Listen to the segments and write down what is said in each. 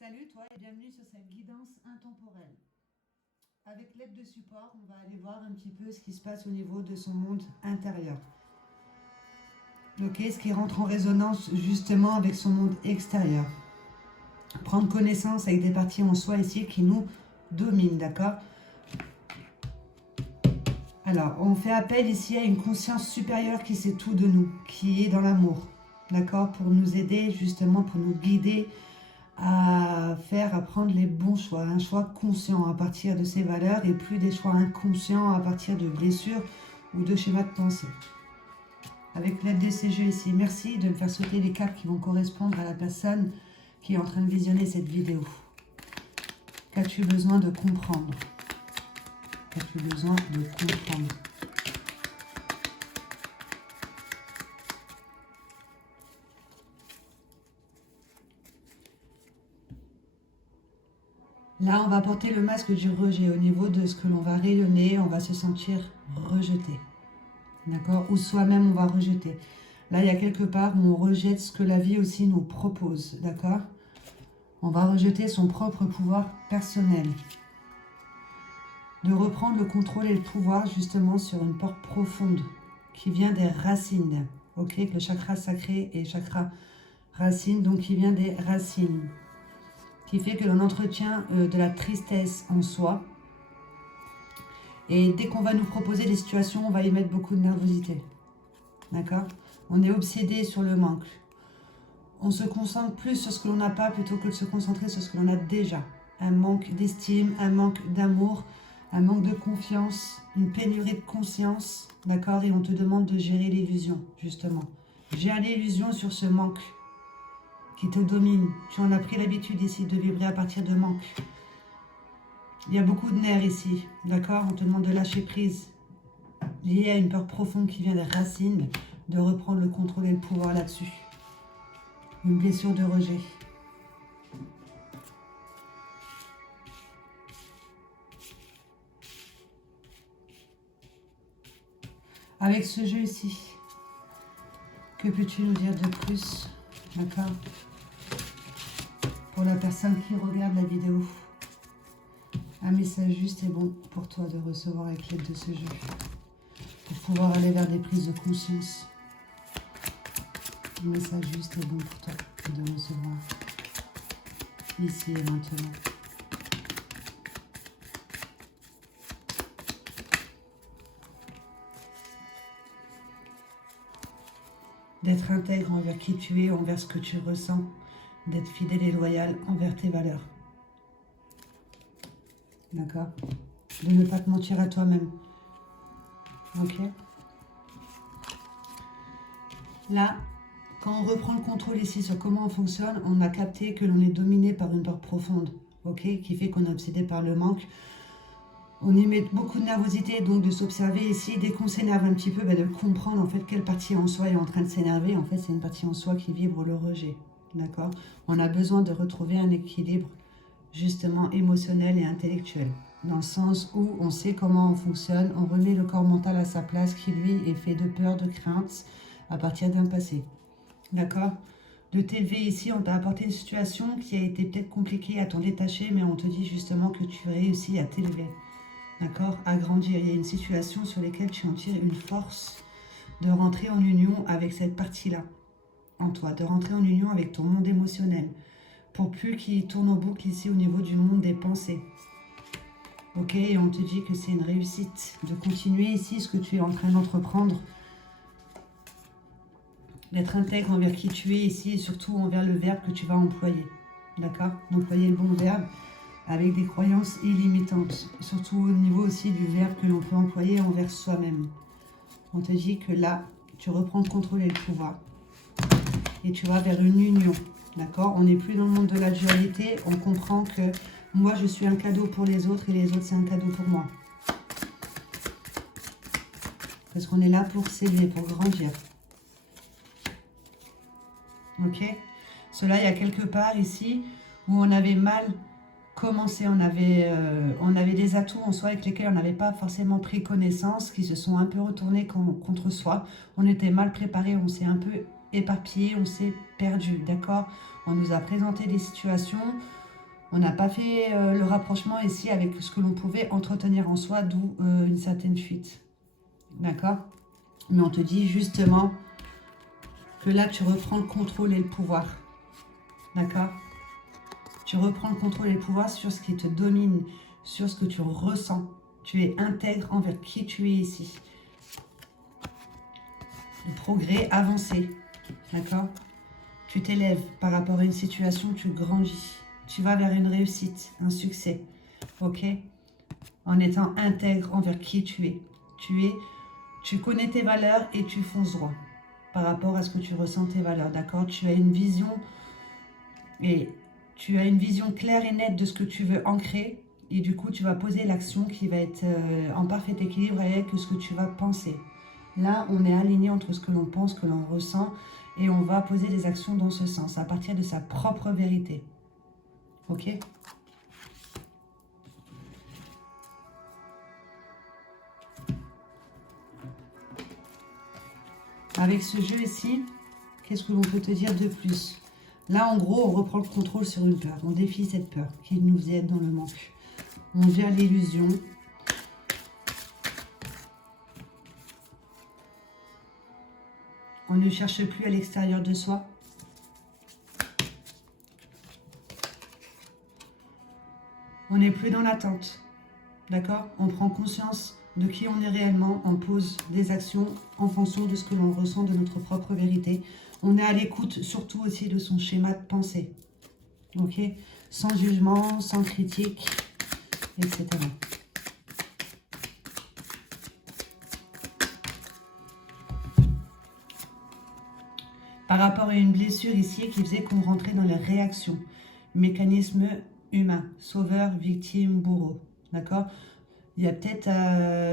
Salut toi et bienvenue sur cette guidance intemporelle. Avec l'aide de support, on va aller voir un petit peu ce qui se passe au niveau de son monde intérieur. Ok, ce qui rentre en résonance justement avec son monde extérieur. Prendre connaissance avec des parties en soi ici qui nous dominent, d'accord? Alors, on fait appel ici à une conscience supérieure qui sait tout de nous, qui est dans l'amour, d'accord? Pour nous aider justement, pour nous guider à prendre les bons choix, un choix conscient à partir de ses valeurs et plus des choix inconscients à partir de blessures ou de schémas de pensée. Avec l'aide de ces jeux ici, merci de me faire sauter les cartes qui vont correspondre à la personne qui est en train de visionner cette vidéo. Qu'as-tu besoin de comprendre? Qu'as-tu besoin de comprendre? Là, on va porter le masque du rejet. Au niveau de ce que l'on va rayonner, on va se sentir rejeté. D'accord? Ou soi-même, on va rejeter. Là, il y a quelque part où on rejette ce que la vie aussi nous propose. D'accord? On va rejeter son propre pouvoir personnel. De reprendre le contrôle et le pouvoir justement sur une porte profonde qui vient des racines. Ok? Le chakra sacré et chakra racine, donc qui vient des racines. Qui fait que l'on entretient de la tristesse en soi. Et dès qu'on va nous proposer des situations, on va y mettre beaucoup de nervosité. D'accord? On est obsédé sur le manque. On se concentre plus sur ce que l'on n'a pas plutôt que de se concentrer sur ce que l'on a déjà. Un manque d'estime, un manque d'amour, un manque de confiance, une pénurie de conscience. D'accord? Et on te demande de gérer l'illusion, justement. Gère l'illusion sur ce manque qui te domine. Tu en as pris l'habitude ici de vibrer à partir de manque. Il y a beaucoup de nerfs ici, d'accord? On te demande de lâcher prise, lié à une peur profonde qui vient des racines, de reprendre le contrôle et le pouvoir là-dessus. Une blessure de rejet. Avec ce jeu ici, que peux-tu nous dire de plus, d'accord? Pour la personne qui regarde la vidéo. Un message juste et bon pour toi de recevoir avec l'aide de ce jeu. Pour pouvoir aller vers des prises de conscience. Un message juste et bon pour toi de recevoir. Ici et maintenant. D'être intègre envers qui tu es, envers ce que tu ressens. D'être fidèle et loyal envers tes valeurs. D'accord? De ne pas te mentir à toi-même. Ok? Là, quand on reprend le contrôle ici sur comment on fonctionne, on a capté que l'on est dominé par une peur profonde. Ok? Qui fait qu'on est obsédé par le manque. On y met beaucoup de nervosité, donc de s'observer ici. Dès qu'on s'énerve un petit peu, de comprendre en fait quelle partie en soi est en train de s'énerver. En fait, c'est une partie en soi qui vibre le rejet. D'accord? On a besoin de retrouver un équilibre justement émotionnel et intellectuel. Dans le sens où on sait comment on fonctionne, on remet le corps mental à sa place qui lui est fait de peur, de crainte à partir d'un passé. D'accord? De t'élever ici, on t'a apporté une situation qui a été peut-être compliquée à t'en détacher, mais on te dit justement que tu réussis à t'élever. D'accord? À grandir. Il y a une situation sur laquelle tu en tires une force de rentrer en union avec cette partie-là en toi, de rentrer en union avec ton monde émotionnel, pour plus qu'il tourne en boucle ici au niveau du monde des pensées. Ok, et on te dit que c'est une réussite de continuer ici ce que tu es en train d'entreprendre, d'être intègre envers qui tu es ici et surtout envers le verbe que tu vas employer. D'accord? D'employer le bon verbe avec des croyances illimitantes, surtout au niveau aussi du verbe que l'on peut employer envers soi-même. On te dit que là, tu reprends le contrôle et le pouvoir et tu vas vers une union. D'accord? On n'est plus dans le monde de la dualité. On comprend que moi, je suis un cadeau pour les autres et les autres, c'est un cadeau pour moi. Parce qu'on est là pour s'élever, pour grandir. Ok? Cela, il y a quelque part ici où on avait mal commencé. On avait des atouts en soi avec lesquels on n'avait pas forcément pris connaissance, qui se sont un peu retournés contre soi. On était mal préparé, on s'est un peu éparpillé, on s'est perdu. D'accord? On nous a présenté des situations On n'a pas fait le rapprochement ici avec ce que l'on pouvait entretenir en soi, d'où une certaine fuite. D'accord? Mais on te dit justement que là, tu reprends le contrôle et le pouvoir. D'accord? Tu reprends le contrôle et le pouvoir sur ce qui te domine, sur ce que tu ressens. Tu es intègre envers qui tu es ici. Le progrès, avancé. D'accord? Tu t'élèves par rapport à une situation, tu grandis. Tu vas vers une réussite, un succès. Ok? En étant intègre envers qui tu es. Tu connais tes valeurs et tu fonces droit par rapport à ce que tu ressens tes valeurs. D'accord? Tu as une vision claire et nette de ce que tu veux ancrer. Et du coup, tu vas poser l'action qui va être en parfait équilibre avec ce que tu vas penser. Là, on est aligné entre ce que l'on pense, ce que l'on ressent, et on va poser des actions dans ce sens, à partir de sa propre vérité. Ok? Avec ce jeu ici, qu'est-ce que l'on peut te dire de plus? Là, en gros, on reprend le contrôle sur une peur. On défie cette peur qui nous faisait être dans le manque. On gère l'illusion. On ne cherche plus à l'extérieur de soi. On n'est plus dans l'attente. D'accord? On prend conscience de qui on est réellement. On pose des actions en fonction de ce que l'on ressent, de notre propre vérité. On est à l'écoute surtout aussi de son schéma de pensée. Ok? Sans jugement, sans critique, etc. Par rapport à une blessure ici qui faisait qu'on rentrait dans les réactions. Mécanisme humain, sauveur, victime, bourreau. D'accord? Il y a peut-être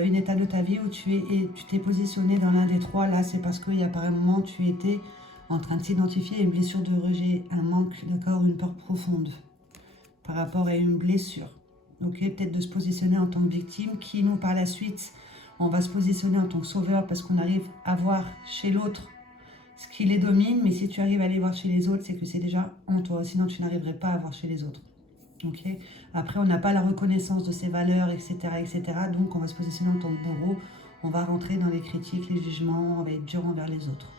une étape de ta vie où tu t'es positionné dans l'un des trois. Là, c'est parce qu'il y a par un moment, tu étais en train de s'identifier à une blessure de rejet, un manque, d'accord, une peur profonde par rapport à une blessure. Ok, peut-être de se positionner en tant que victime, qui nous, par la suite, on va se positionner en tant que sauveur parce qu'on arrive à voir chez l'autre ce qui les domine. Mais si tu arrives à les voir chez les autres, c'est que c'est déjà en toi. Sinon, tu n'arriverais pas à voir chez les autres. Okay. Après, on n'a pas la reconnaissance de ses valeurs, etc., etc. Donc, on va se positionner en tant que bourreau. On va rentrer dans les critiques, les jugements. On va être dur envers les autres.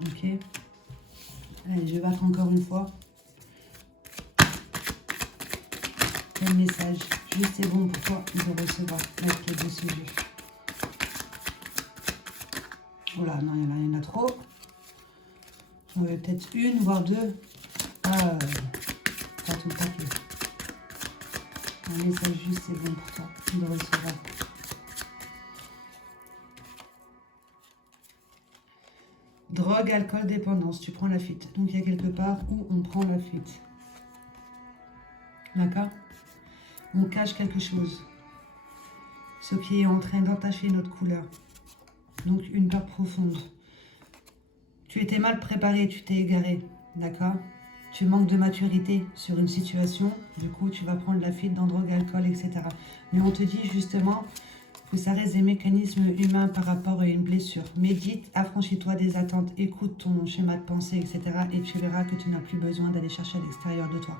Ok. Allez, je vais battre encore une fois. Quel message? Juste c'est bon pour toi de recevoir avec les deux sujets. Voilà, non, il y en a trop. On va peut-être une, voire deux. Ah, pas tout le paquet. Un message juste, c'est bon pour toi de recevoir. Drogue, alcool, dépendance. Tu prends la fuite. Donc, il y a quelque part où on prend la fuite. D'accord? On cache quelque chose. Ce qui est en train d'entacher notre couleur. Donc, une peur profonde. Tu étais mal préparé, tu t'es égaré. D'accord? Tu manques de maturité sur une situation. Du coup, tu vas prendre la fuite dans drogue, alcool, etc. Mais on te dit justement que ça reste des mécanismes humains par rapport à une blessure. Médite, affranchis-toi des attentes, écoute ton schéma de pensée, etc. Et tu verras que tu n'as plus besoin d'aller chercher à l'extérieur de toi.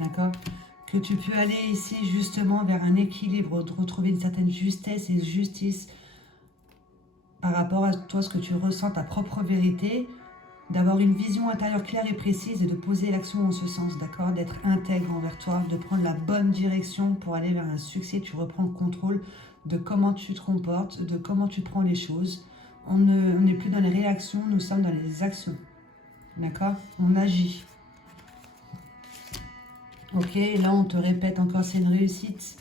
D'accord? Que tu peux aller ici justement vers un équilibre, de retrouver une certaine justesse et justice par rapport à toi, ce que tu ressens, ta propre vérité, d'avoir une vision intérieure claire et précise et de poser l'action en ce sens, d'accord? D'être intègre envers toi, de prendre la bonne direction pour aller vers un succès. Tu reprends le contrôle de comment tu te comportes, de comment tu prends les choses. On n'est plus dans les réactions, nous sommes dans les actions, d'accord? On agit. Ok, là on te répète encore, c'est une réussite.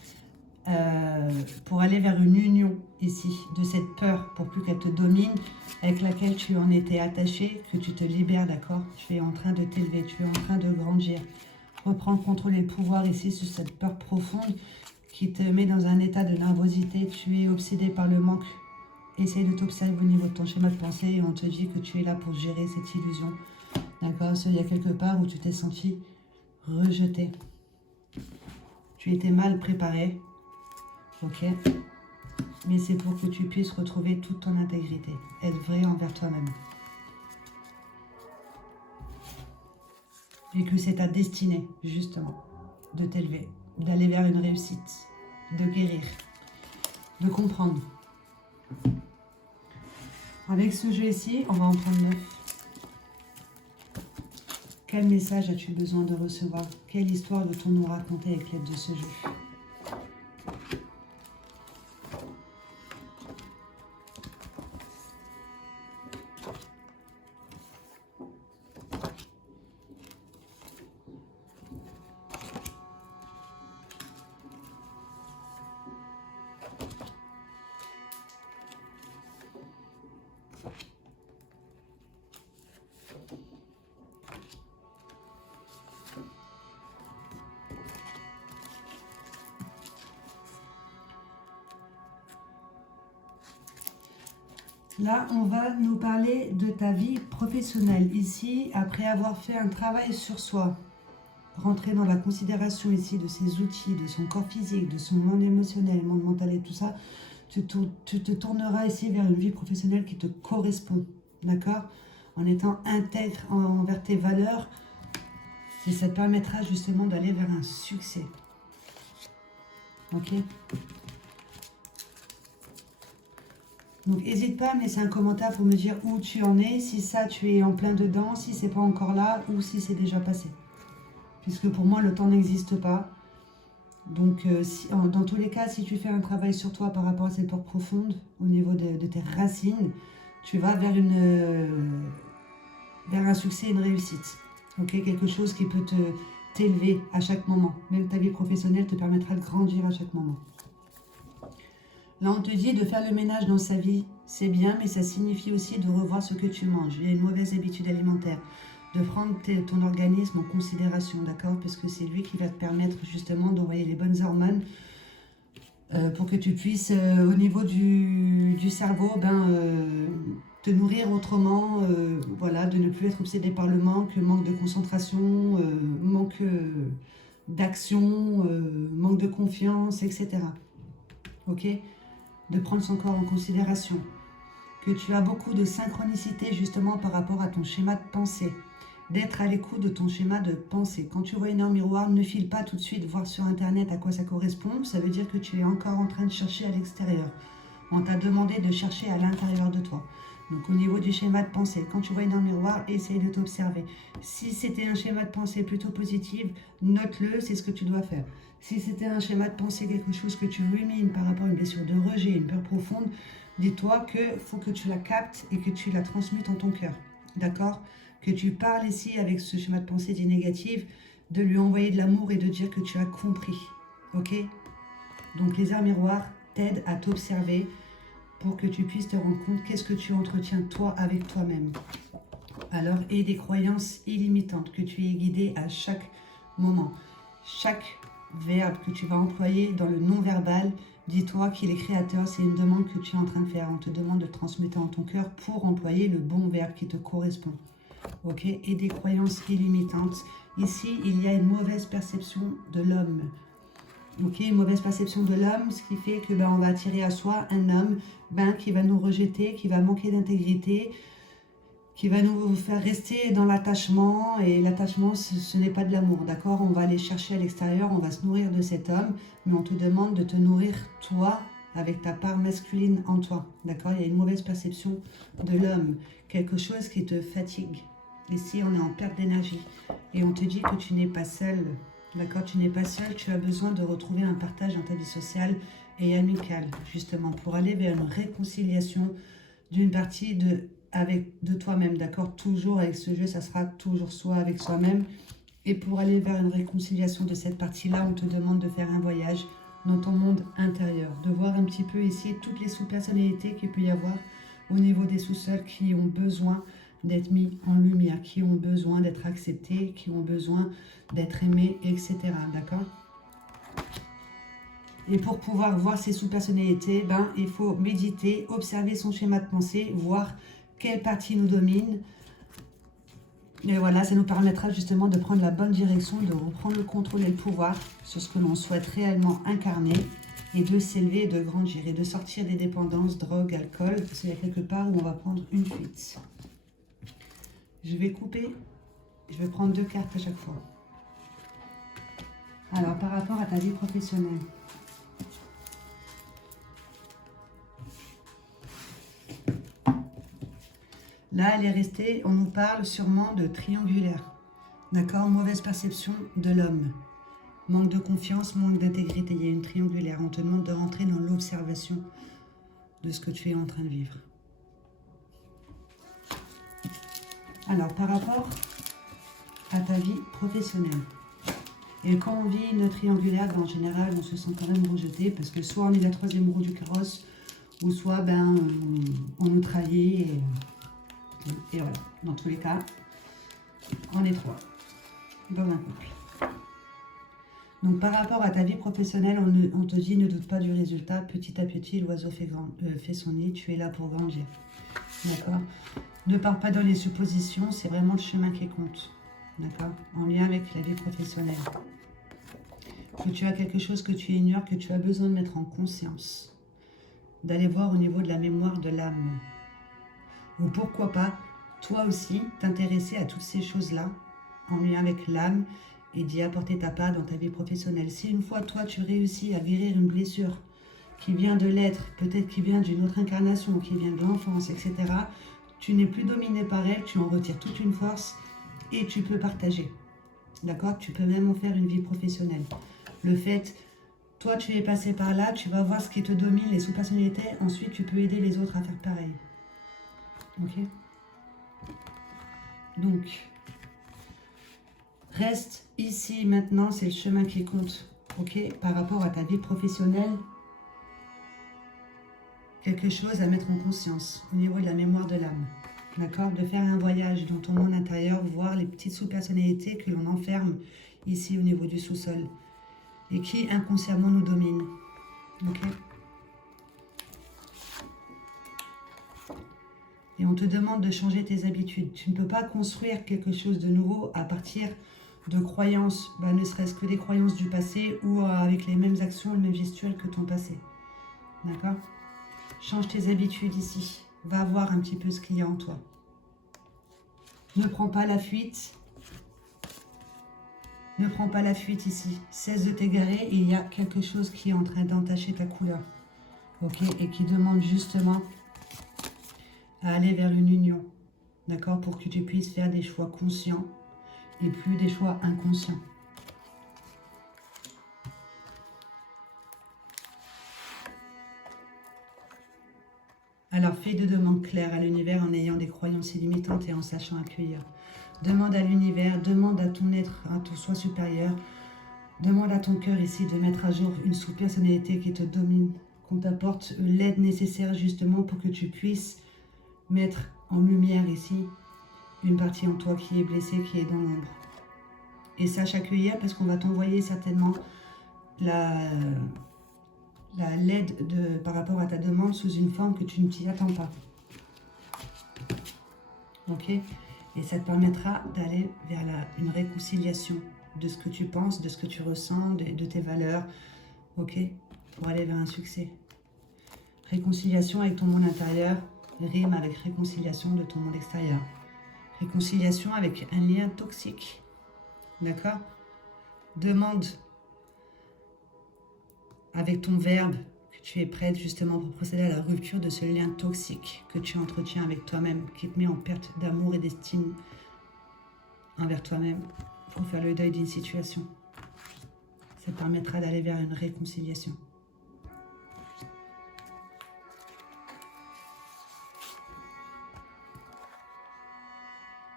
Pour aller vers une union ici, de cette peur, pour plus qu'elle te domine, avec laquelle tu en étais attaché, que tu te libères, d'accord? Tu es en train de t'élever, tu es en train de grandir. Reprends le contrôle et le pouvoir ici sur cette peur profonde qui te met dans un état de nervosité. Tu es obsédé par le manque. Essaye de t'observer au niveau de ton schéma de pensée et on te dit que tu es là pour gérer cette illusion. D'accord? Il y a quelque part où tu t'es senti rejeté. Tu étais mal préparé. Ok, mais c'est pour que tu puisses retrouver toute ton intégrité, être vrai envers toi-même. Et que c'est ta destinée, justement, de t'élever, d'aller vers une réussite, de guérir, de comprendre. Avec ce jeu ici, on va en prendre 9. Quel message as-tu besoin de recevoir? Quelle histoire doit-on nous raconter avec l'aide de ce jeu? Là, on va nous parler de ta vie professionnelle. Ici, après avoir fait un travail sur soi, rentrer dans la considération ici de ses outils, de son corps physique, de son monde émotionnel, monde mental et tout ça, tu te tourneras ici vers une vie professionnelle qui te correspond, d'accord? En étant intègre envers tes valeurs, et ça te permettra justement d'aller vers un succès. Ok? Donc n'hésite pas à me laisser un commentaire pour me dire où tu en es, si ça tu es en plein dedans, si c'est pas encore là ou si c'est déjà passé. Puisque pour moi le temps n'existe pas. Donc dans tous les cas, si tu fais un travail sur toi par rapport à cette peur profonde, au niveau de tes racines, tu vas vers un succès, une réussite. Ok, quelque chose qui peut t'élever à chaque moment. Même ta vie professionnelle te permettra de grandir à chaque moment. Là, on te dit de faire le ménage dans sa vie, c'est bien, mais ça signifie aussi de revoir ce que tu manges. Il y a une mauvaise habitude alimentaire, de prendre ton organisme en considération, d'accord? Parce que c'est lui qui va te permettre justement d'envoyer les bonnes hormones pour que tu puisses, au niveau du cerveau, te nourrir autrement, voilà, de ne plus être obsédé par le manque de concentration, manque d'action, manque de confiance, etc. Ok? De prendre son corps en considération, que tu as beaucoup de synchronicité justement par rapport à ton schéma de pensée, d'être à l'écoute de ton schéma de pensée. Quand tu vois une heure miroir, ne file pas tout de suite voir sur internet à quoi ça correspond, ça veut dire que tu es encore en train de chercher à l'extérieur. On t'a demandé de chercher à l'intérieur de toi. Donc au niveau du schéma de pensée, quand tu vois une heure miroir, essaye de t'observer. Si c'était un schéma de pensée plutôt positif, note-le, c'est ce que tu dois faire. Si c'était un schéma de pensée, quelque chose que tu rumines par rapport à une blessure de rejet, une peur profonde, dis-toi qu'il faut que tu la captes et que tu la transmutes en ton cœur. D'accord? Que tu parles ici avec ce schéma de pensée dit négative, de lui envoyer de l'amour et de dire que tu as compris. Ok? Donc les heures miroirs t'aident à t'observer pour que tu puisses te rendre compte qu'est-ce que tu entretiens toi avec toi-même. Alors, et des croyances illimitantes, que tu es guidé à chaque moment. Chaque verbe que tu vas employer dans le non-verbal, dis-toi qu'il est créateur, c'est une demande que tu es en train de faire. On te demande de transmettre en ton cœur pour employer le bon verbe qui te correspond. Ok? Et des croyances illimitantes. Ici, il y a une mauvaise perception de l'homme. Ok, une mauvaise perception de l'homme, ce qui fait que on va attirer à soi un homme qui va nous rejeter, qui va manquer d'intégrité, qui va nous faire rester dans l'attachement. Et l'attachement, ce n'est pas de l'amour, d'accord? On va aller chercher à l'extérieur, on va se nourrir de cet homme, mais on te demande de te nourrir toi, avec ta part masculine en toi, d'accord? Il y a une mauvaise perception de l'homme, quelque chose qui te fatigue. Ici, on est en perte d'énergie et on te dit que tu n'es pas seul. D'accord, tu n'es pas seul, tu as besoin de retrouver un partage dans ta vie sociale et amicale, justement, pour aller vers une réconciliation d'une partie de toi-même, d'accord? Toujours avec ce jeu, ça sera toujours soi avec soi-même. Et pour aller vers une réconciliation de cette partie-là, on te demande de faire un voyage dans ton monde intérieur, de voir un petit peu ici toutes les sous-personnalités qu'il peut y avoir au niveau des sous-sols qui ont besoin d'être mis en lumière, qui ont besoin d'être acceptés, qui ont besoin d'être aimés, etc. D'accord? Et pour pouvoir voir ces sous-personnalités, il faut méditer, observer son schéma de pensée, voir quelle partie nous domine. Et voilà, ça nous permettra justement de prendre la bonne direction, de reprendre le contrôle et le pouvoir sur ce que l'on souhaite réellement incarner et de s'élever, de grandir et de sortir des dépendances, drogue, alcool, parce qu'il y a quelque part où on va prendre une fuite. Je vais couper Je vais prendre 2 cartes à chaque fois. Alors, par rapport à ta vie professionnelle. Là, elle est restée, on nous parle sûrement de triangulaire. D'accord? Mauvaise perception de l'homme. Manque de confiance, manque d'intégrité. Il y a une triangulaire. On te demande de rentrer dans l'observation de ce que tu es en train de vivre. Alors, par rapport à ta vie professionnelle. Et quand on vit une triangulaire, en général, on se sent quand même rejeté parce que soit on est la 3e roue du carrosse, ou soit on nous trahit. Et voilà, dans tous les cas, on est 3 dans un couple. Donc par rapport à ta vie professionnelle, on te dit ne doute pas du résultat. Petit à petit, l'oiseau fait son nid, tu es là pour grandir. D'accord? Ne pars pas dans les suppositions, c'est vraiment le chemin qui compte. D'accord? En lien avec la vie professionnelle. Que tu as quelque chose que tu ignores, que tu as besoin de mettre en conscience. D'aller voir au niveau de la mémoire de l'âme. Ou pourquoi pas, toi aussi, t'intéresser à toutes ces choses-là, en lien avec l'âme, et d'y apporter ta part dans ta vie professionnelle. Si une fois, toi, tu réussis à guérir une blessure qui vient de l'être, peut-être qui vient d'une autre incarnation, qui vient de l'enfance, etc., tu n'es plus dominé par elle, tu en retires toute une force et tu peux partager. D'accord? Tu peux même en faire une vie professionnelle. Le fait, toi, tu es passé par là, tu vas voir ce qui te domine, les sous-personnalités, ensuite, tu peux aider les autres à faire pareil. Ok? Donc, reste ici, maintenant, c'est le chemin qui compte. Ok? Par rapport à ta vie professionnelle, quelque chose à mettre en conscience au niveau de la mémoire de l'âme. D'accord? De faire un voyage dans ton monde intérieur, voir les petites sous-personnalités que l'on enferme ici au niveau du sous-sol et qui inconsciemment nous dominent. Ok? Et on te demande de changer tes habitudes. Tu ne peux pas construire quelque chose de nouveau à partir de croyances, ne serait-ce que des croyances du passé ou avec les mêmes actions, les mêmes gestuels que ton passé. D'accord? Change tes habitudes ici. Va voir un petit peu ce qu'il y a en toi. Ne prends pas la fuite. Ne prends pas la fuite ici. Cesse de t'égarer et il y a quelque chose qui est en train d'entacher ta couleur. Ok? Et qui demande justement à aller vers une union. D'accord? Pour que tu puisses faire des choix conscients et plus des choix inconscients. Alors fais de demandes claires à l'univers en ayant des croyances illimitantes et en sachant accueillir. Demande à l'univers, demande à ton être, à ton soi supérieur, demande à ton cœur ici de mettre à jour une sous-personnalité qui te domine, qu'on t'apporte l'aide nécessaire justement pour que tu puisses mettre en lumière ici une partie en toi qui est blessée, qui est dans l'ombre. Et sache accueillir parce qu'on va t'envoyer certainement l'aide par rapport à ta demande sous une forme que tu ne t'y attends pas. Ok? Et ça te permettra d'aller vers une réconciliation de ce que tu penses, de ce que tu ressens, de tes valeurs. Ok? Pour aller vers un succès. Réconciliation avec ton monde intérieur rime avec réconciliation de ton monde extérieur. Réconciliation avec un lien toxique. D'accord? Demande avec ton verbe que tu es prête justement pour procéder à la rupture de ce lien toxique que tu entretiens avec toi-même, qui te met en perte d'amour et d'estime envers toi-même pour faire le deuil d'une situation. Ça te permettra d'aller vers une réconciliation.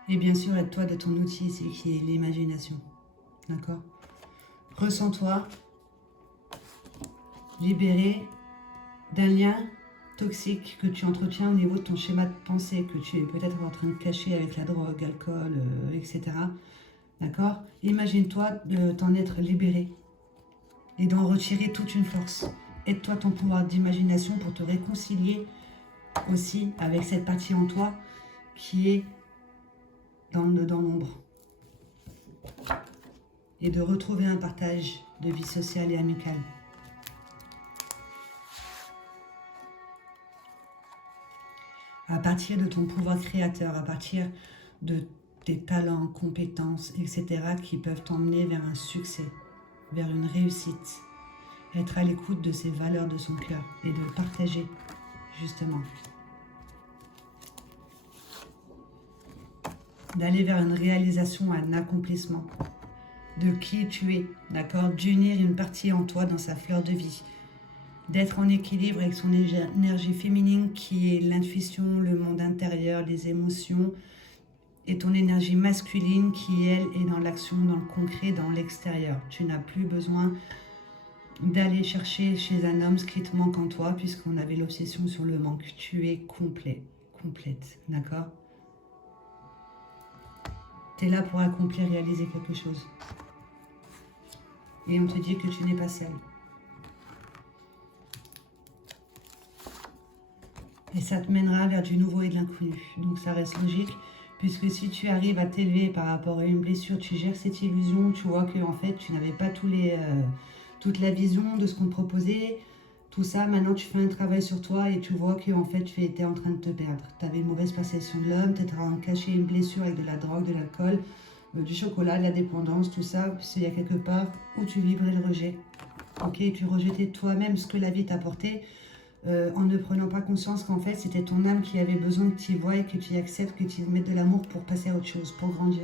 Et bien sûr, aide-toi de ton outil ici qui est l'imagination. D'accord? Ressens-toi libéré d'un lien toxique que tu entretiens au niveau de ton schéma de pensée, que tu es peut-être en train de cacher avec la drogue, l'alcool, etc. D'accord? Imagine-toi de t'en être libéré et d'en retirer toute une force. Aide-toi ton pouvoir d'imagination pour te réconcilier aussi avec cette partie en toi qui est dans l'ombre. Et de retrouver un partage de vie sociale et amicale. À partir de ton pouvoir créateur, à partir de tes talents, compétences, etc. qui peuvent t'emmener vers un succès, vers une réussite. Être à l'écoute de ses valeurs de son cœur et de le partager, justement. D'aller vers une réalisation, un accomplissement de qui tu es, d'accord? D'unir une partie en toi dans sa fleur de vie. D'être en équilibre avec son énergie féminine qui est l'intuition, le monde intérieur, les émotions, et ton énergie masculine qui, elle, est dans l'action, dans le concret, dans l'extérieur. Tu n'as plus besoin d'aller chercher chez un homme ce qui te manque en toi, puisqu'on avait l'obsession sur le manque. Tu es complet, complète, d'accord? Tu es là pour accomplir, réaliser quelque chose. Et on te dit que tu n'es pas seule. Et ça te mènera vers du nouveau et de l'inconnu. Donc ça reste logique. Puisque si tu arrives à t'élever par rapport à une blessure, tu gères cette illusion, tu vois que en fait tu n'avais pas toute la vision de ce qu'on te proposait, tout ça, maintenant tu fais un travail sur toi et tu vois que en fait tu étais en train de te perdre. Tu avais une mauvaise perception de l'homme, tu étais en train de cacher une blessure avec de la drogue, de l'alcool, du chocolat, de la dépendance, tout ça, c'est il y a quelque part où tu vibrais le rejet. Ok, tu rejetais toi-même ce que la vie t'apportait. En ne prenant pas conscience qu'en fait c'était ton âme qui avait besoin que tu y voies, que tu y acceptes, que tu y mettes de l'amour pour passer à autre chose, pour grandir.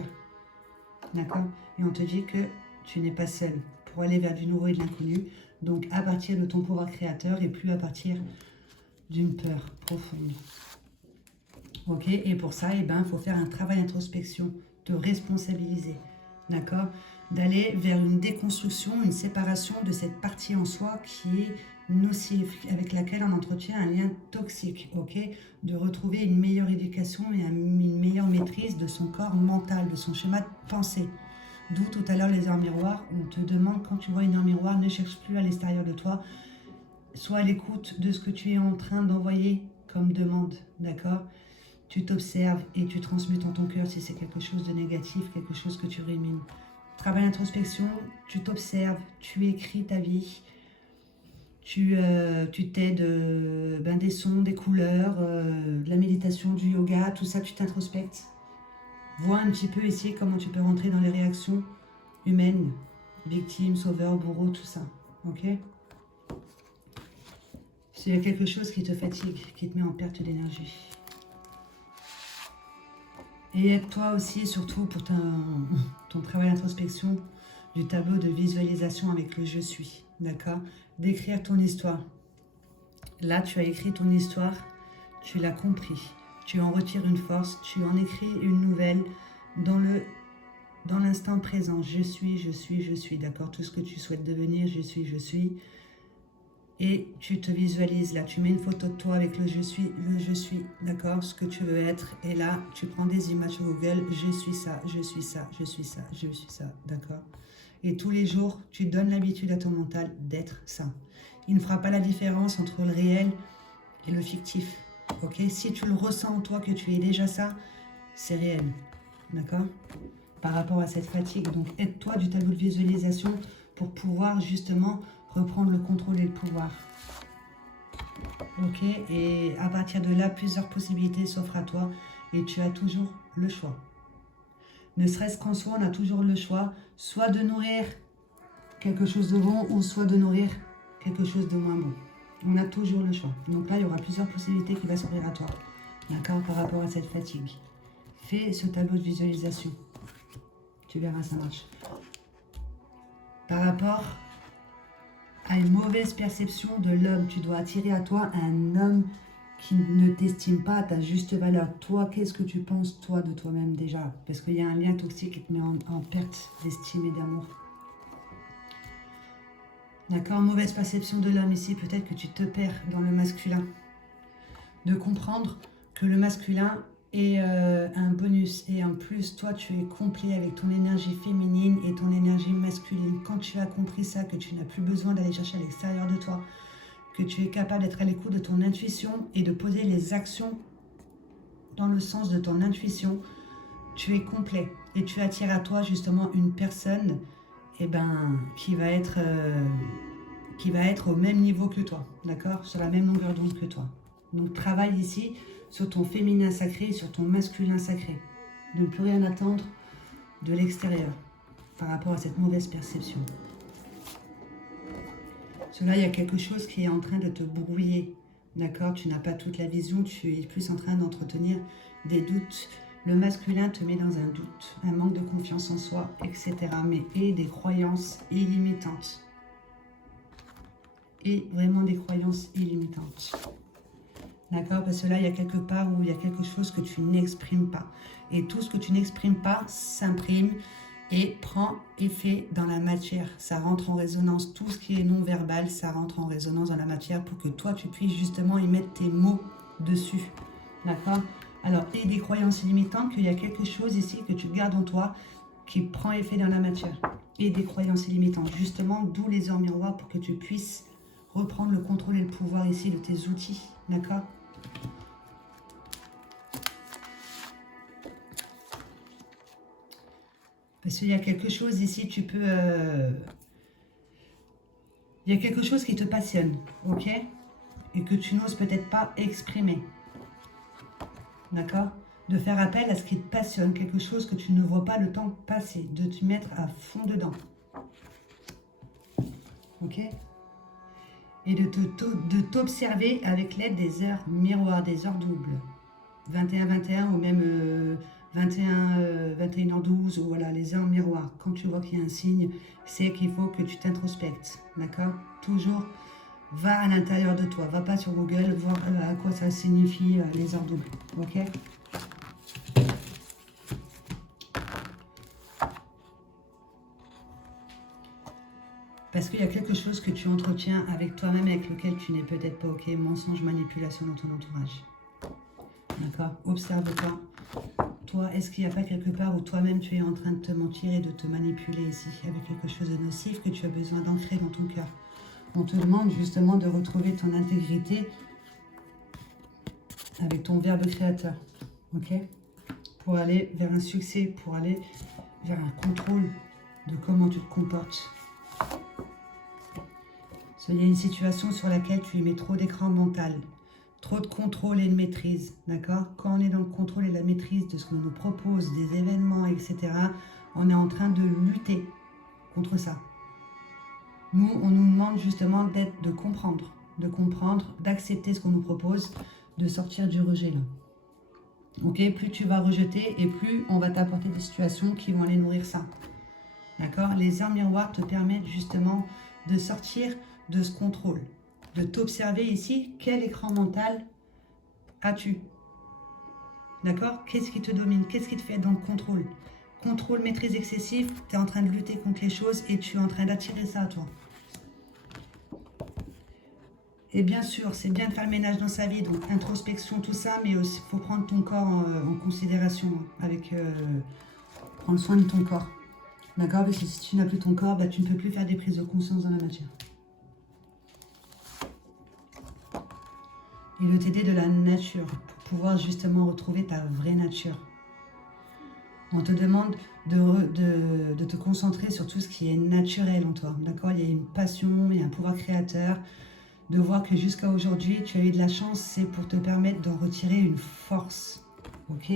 D'accord? Et on te dit que tu n'es pas seul pour aller vers du nouveau et de l'inconnu. Donc à partir de ton pouvoir créateur et plus à partir d'une peur profonde. Ok? Et pour ça, eh ben, faut faire un travail d'introspection, te responsabiliser. D'accord? D'aller vers une déconstruction, une séparation de cette partie en soi qui est nocive, avec laquelle on entretient un lien toxique, ok? De retrouver une meilleure éducation et une meilleure maîtrise de son corps mental, de son schéma de pensée. D'où tout à l'heure les heures miroirs, on te demande quand tu vois une heure miroir, ne cherche plus à l'extérieur de toi, sois à l'écoute de ce que tu es en train d'envoyer comme demande, d'accord? Tu t'observes et tu transmets dans ton cœur si c'est quelque chose de négatif, quelque chose que tu rumines. Travail d'introspection, tu t'observes, tu écris ta vie, tu t'aides des sons, des couleurs, de la méditation, du yoga, tout ça, tu t'introspectes. Vois un petit peu ici comment tu peux rentrer dans les réactions humaines, victime, sauveur, bourreau, tout ça. Ok? S'il y a quelque chose qui te fatigue, qui te met en perte d'énergie. Et aide-toi aussi, surtout pour ton travail d'introspection, du tableau de visualisation avec le « je suis ». D'accord? D'écrire ton histoire. Là, tu as écrit ton histoire, tu l'as compris. Tu en retires une force, tu en écris une nouvelle dans l'instant présent. Je suis, d'accord? Tout ce que tu souhaites devenir, je suis. Et tu te visualises là, tu mets une photo de toi avec le je suis, d'accord, ce que tu veux être. Et là, tu prends des images sur Google, je suis ça, d'accord. Et tous les jours, tu donnes l'habitude à ton mental d'être ça. Il ne fera pas la différence entre le réel et le fictif, ok? Si tu le ressens en toi que tu es déjà ça, c'est réel, d'accord? Par rapport à cette fatigue, donc aide-toi du tableau de visualisation pour pouvoir justement reprendre le contrôle et le pouvoir. Ok, et à partir de là, plusieurs possibilités s'offrent à toi et tu as toujours le choix. Ne serait-ce qu'en soi, on a toujours le choix, soit de nourrir quelque chose de bon ou soit de nourrir quelque chose de moins bon. On a toujours le choix. Donc là, il y aura plusieurs possibilités qui vont s'offrir à toi. D'accord, par rapport à cette fatigue. Fais ce tableau de visualisation. Tu verras, ça marche. Par rapport à une mauvaise perception de l'homme, tu dois attirer à toi un homme qui ne t'estime pas à ta juste valeur. Toi, qu'est-ce que tu penses, toi, de toi-même déjà? Parce qu'il y a un lien toxique qui te met en perte d'estime et d'amour. D'accord? Mauvaise perception de l'homme ici, peut-être que tu te perds dans le masculin. De comprendre que le masculin est un bonus et en plus, toi, tu es complet avec ton énergie féminine et ton énergie masculine. Quand tu as compris ça, que tu n'as plus besoin d'aller chercher à l'extérieur de toi, que tu es capable d'être à l'écoute de ton intuition et de poser les actions dans le sens de ton intuition, tu es complet et tu attires à toi justement une personne qui va être au même niveau que toi, d'accord? Sur la même longueur d'onde que toi. Donc travaille ici sur ton féminin sacré et sur ton masculin sacré. de ne plus rien attendre de l'extérieur par rapport à cette mauvaise perception. Parce que là, il y a quelque chose qui est en train de te brouiller. D'accord? Tu n'as pas toute la vision, tu es plus en train d'entretenir des doutes. Le masculin te met dans un doute, un manque de confiance en soi, etc. Mais et des croyances illimitantes. Et vraiment des croyances illimitantes. D'accord? Parce que là, il y a quelque part où il y a quelque chose que tu n'exprimes pas. Et tout ce que tu n'exprimes pas s'imprime et prend effet dans la matière. Ça rentre en résonance. Tout ce qui est non-verbal, ça rentre en résonance dans la matière pour que toi, tu puisses justement y mettre tes mots dessus. D'accord? Alors, et des croyances limitantes, qu'il y a quelque chose ici que tu gardes en toi qui prend effet dans la matière. Et des croyances limitantes. Justement, d'où les heures miroirs pour que tu puisses reprendre le contrôle et le pouvoir ici de tes outils. D'accord? Parce qu'il y a quelque chose ici, tu peux... il y a quelque chose qui te passionne, ok? Et que tu n'oses peut-être pas exprimer. D'accord? De faire appel à ce qui te passionne, quelque chose que tu ne vois pas le temps passer, de te mettre à fond dedans. Ok? Et de t'observer avec l'aide des heures miroirs, des heures doubles. 21-21 ou même 21h12, ou voilà, les heures miroirs. Quand tu vois qu'il y a un signe, c'est qu'il faut que tu t'introspectes, d'accord? Toujours, va à l'intérieur de toi, va pas sur Google, voir à quoi ça signifie les heures doubles, ok? Parce qu'il y a quelque chose que tu entretiens avec toi-même, avec lequel tu n'es peut-être pas ok, mensonge, manipulation dans ton entourage. D'accord? Observe-toi. Toi, est-ce qu'il n'y a pas quelque part où toi-même tu es en train de te mentir et de te manipuler ici, avec quelque chose de nocif que tu as besoin d'ancrer dans ton cœur? On te demande justement de retrouver ton intégrité avec ton verbe créateur, ok? Pour aller vers un succès, pour aller vers un contrôle de comment tu te comportes. Il y a une situation sur laquelle tu mets trop d'écran mental, trop de contrôle et de maîtrise, d'accord? Quand on est dans le contrôle et la maîtrise de ce qu'on nous propose, des événements, etc., on est en train de lutter contre ça. Nous, on nous demande justement de comprendre, d'accepter ce qu'on nous propose, de sortir du rejet là. Ok? Plus tu vas rejeter et plus on va t'apporter des situations qui vont aller nourrir ça. D'accord? Les heures miroirs te permettent justement de sortir de ce contrôle, de t'observer ici, quel écran mental as-tu? D'accord? Qu'est-ce qui te domine? Qu'est-ce qui te fait être dans le contrôle? Contrôle, maîtrise excessive, tu es en train de lutter contre les choses et tu es en train d'attirer ça à toi. Et bien sûr, c'est bien de faire le ménage dans sa vie, donc introspection, tout ça, mais il faut prendre ton corps en considération, avec prendre soin de ton corps. D'accord? Parce que si tu n'as plus ton corps, bah, tu ne peux plus faire des prises de conscience dans la matière. Et le TD de la nature, pour pouvoir justement retrouver ta vraie nature. On te demande de te concentrer sur tout ce qui est naturel en toi. D'accord? Il y a une passion, il y a un pouvoir créateur. De voir que jusqu'à aujourd'hui, tu as eu de la chance, c'est pour te permettre d'en retirer une force. Ok?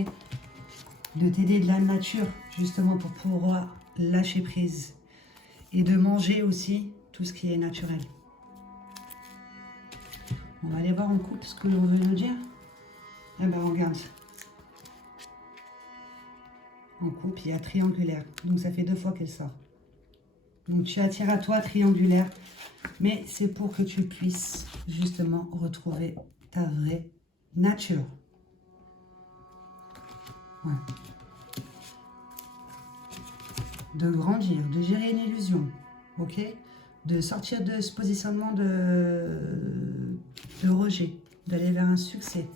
De t'aider de la nature, justement, pour pouvoir lâcher prise. Et de manger aussi tout ce qui est naturel. On va aller voir en couple ce que l'on veut nous dire. Eh ben, regarde. En couple, il y a triangulaire. Donc, ça fait 2 fois qu'elle sort. Donc, tu attires à toi triangulaire. Mais c'est pour que tu puisses, justement, retrouver ta vraie nature. Ouais. De grandir, de gérer une illusion. Ok? De sortir de ce positionnement de rejet. D'aller vers un succès.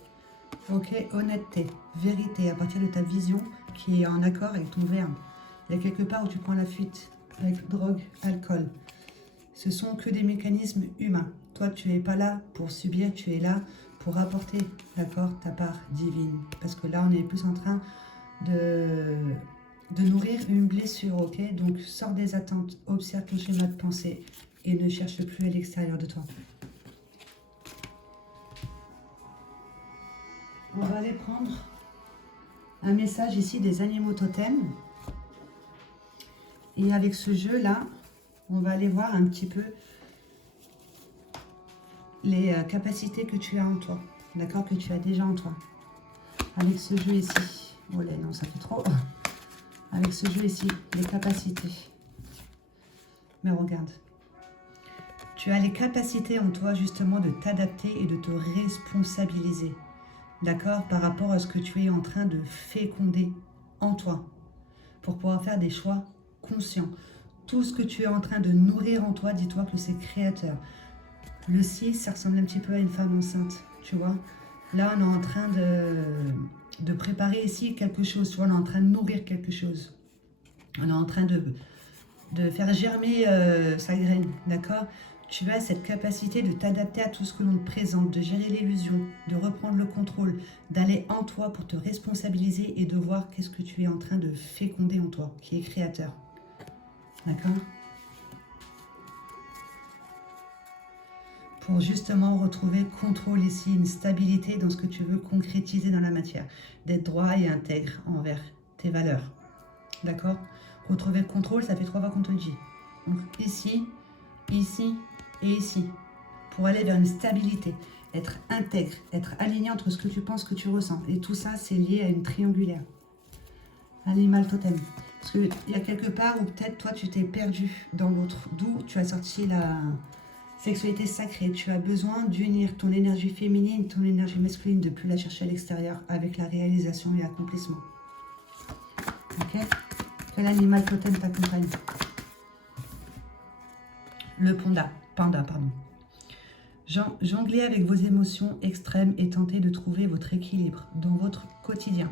Ok, honnêteté, vérité, à partir de ta vision qui est en accord avec ton verbe. Il y a quelque part où tu prends la fuite avec drogue, alcool. Ce sont que des mécanismes humains. Toi, tu n'es pas là pour subir, tu es là pour apporter, d'accord, ta part divine. Parce que là, on est plus en train de nourrir une blessure, ok? Donc, sors des attentes, observe ton schéma de pensée et ne cherche plus à l'extérieur de toi. On va aller prendre un message ici des animaux totems. Et avec ce jeu-là, on va aller voir un petit peu les capacités que tu as en toi. D'accord? Que tu as déjà en toi. Avec ce jeu ici. Oh là, non, ça fait trop. Avec ce jeu ici, les capacités. Mais regarde. Tu as les capacités en toi justement de t'adapter et de te responsabiliser. D'accord? Par rapport à ce que tu es en train de féconder en toi. Pour pouvoir faire des choix conscients. Tout ce que tu es en train de nourrir en toi, dis-toi que c'est créateur. Le 6, ça ressemble un petit peu à une femme enceinte, tu vois. Là, on est en train de préparer ici quelque chose, tu vois, on est en train de nourrir quelque chose. On est en train de faire germer sa graine, d'accord? Tu as cette capacité de t'adapter à tout ce que l'on te présente, de gérer l'illusion, de reprendre le contrôle, d'aller en toi pour te responsabiliser et de voir qu'est-ce que tu es en train de féconder en toi, qui est créateur. D'accord? Pour justement retrouver contrôle ici, une stabilité dans ce que tu veux concrétiser dans la matière, d'être droit et intègre envers tes valeurs. D'accord? Retrouver le contrôle, ça fait 3 fois qu'on te le dit. Donc ici, ici et ici. Pour aller vers une stabilité, être intègre, être aligné entre ce que tu penses, ce que tu ressens. Et tout ça, c'est lié à une triangulaire. Animal totem. Parce qu'il y a quelque part où peut-être toi, tu t'es perdu dans l'autre. D'où tu as sorti la sexualité sacrée. Tu as besoin d'unir ton énergie féminine, ton énergie masculine, de ne plus la chercher à l'extérieur avec la réalisation et l'accomplissement. Ok? Quel animal totem t'accompagne? Le panda, pardon. Jonglez avec vos émotions extrêmes et tentez de trouver votre équilibre dans votre quotidien.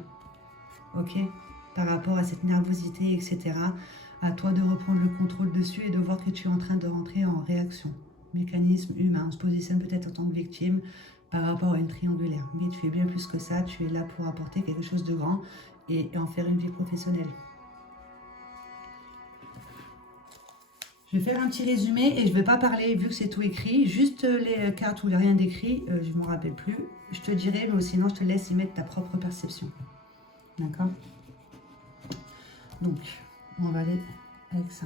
Ok? Par rapport à cette nervosité, etc. À toi de reprendre le contrôle dessus et de voir que tu es en train de rentrer en réaction. Mécanisme humain. On se positionne peut-être en tant que victime par rapport à une triangulaire. Mais tu es bien plus que ça. Tu es là pour apporter quelque chose de grand et en faire une vie professionnelle. Je vais faire un petit résumé et je ne vais pas parler, vu que c'est tout écrit, juste les cartes où il n'y a rien d'écrit, je ne m'en rappelle plus. Je te dirai, mais sinon je te laisse y mettre ta propre perception. D'accord? Donc, on va aller avec ça.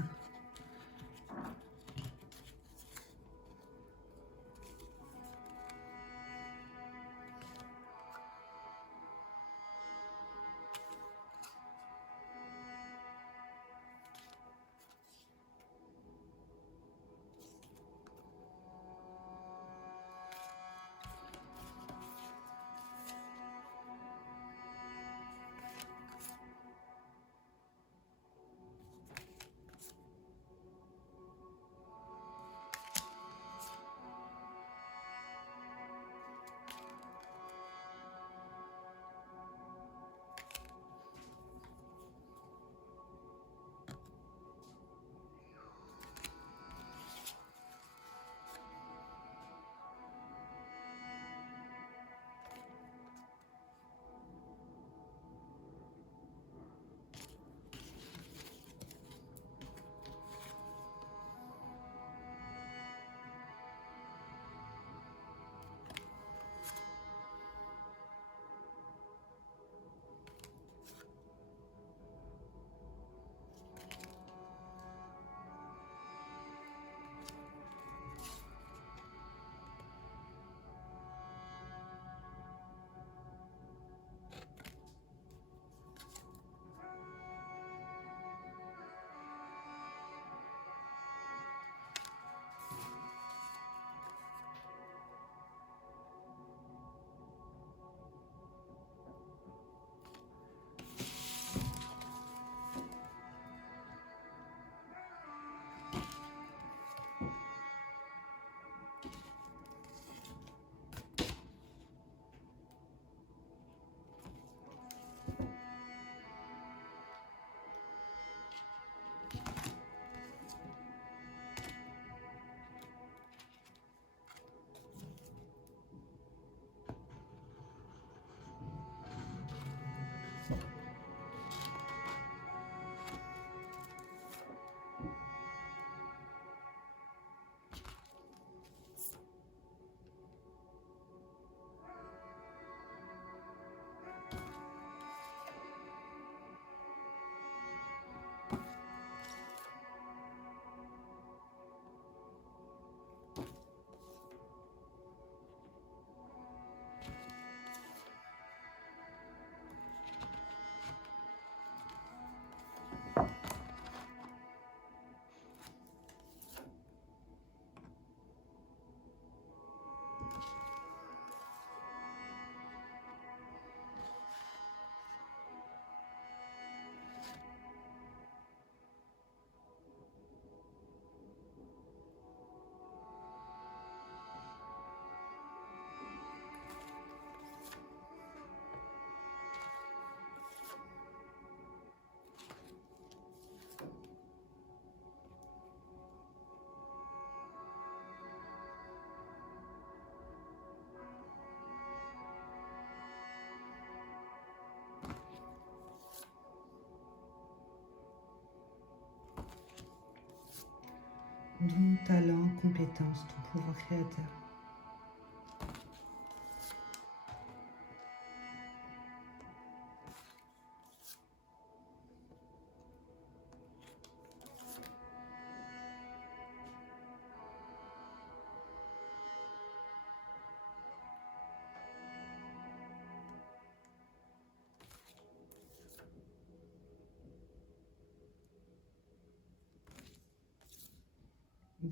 don, talent, compétence, ton pouvoir créateur.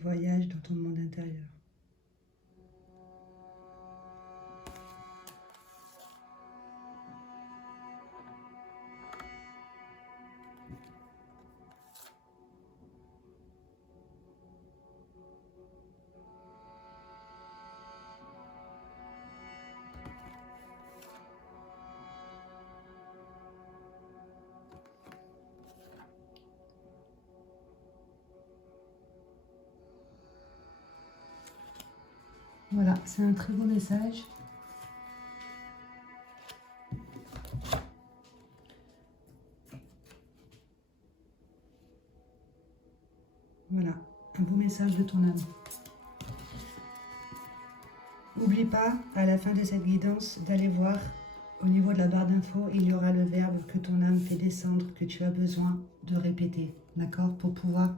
Voyage dans ton monde intérieur. Voilà, c'est un très beau message. Voilà, un beau message de ton âme. N'oublie pas, à la fin de cette guidance, d'aller voir au niveau de la barre d'infos, il y aura le verbe que ton âme fait descendre, que tu as besoin de répéter, d'accord, pour pouvoir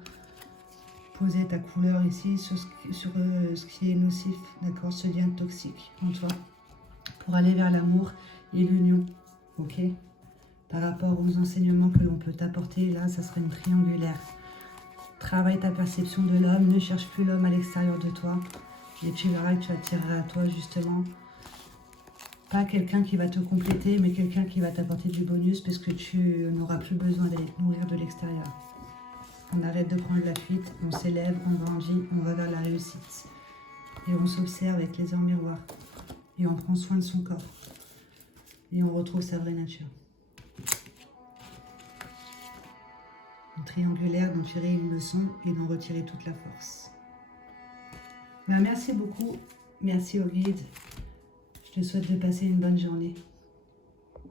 poser ta couleur ici sur ce qui est nocif, d'accord, ce lien toxique en toi, pour aller vers l'amour et l'union, ok. Par rapport aux enseignements que l'on peut t'apporter, là, ça serait une triangulaire. Travaille ta perception de l'homme, ne cherche plus l'homme à l'extérieur de toi, et tu verras que tu attireras à toi justement, pas quelqu'un qui va te compléter, mais quelqu'un qui va t'apporter du bonus, parce que tu n'auras plus besoin d'aller te nourrir de l'extérieur. On arrête de prendre la fuite, on s'élève, on grandit, on va vers la réussite. Et on s'observe avec les yeux en miroir. Et on prend soin de son corps. Et on retrouve sa vraie nature. Une triangulaire d'en tirer une leçon et d'en retirer toute la force. Ben, merci beaucoup. Merci au guide. Je te souhaite de passer une bonne journée.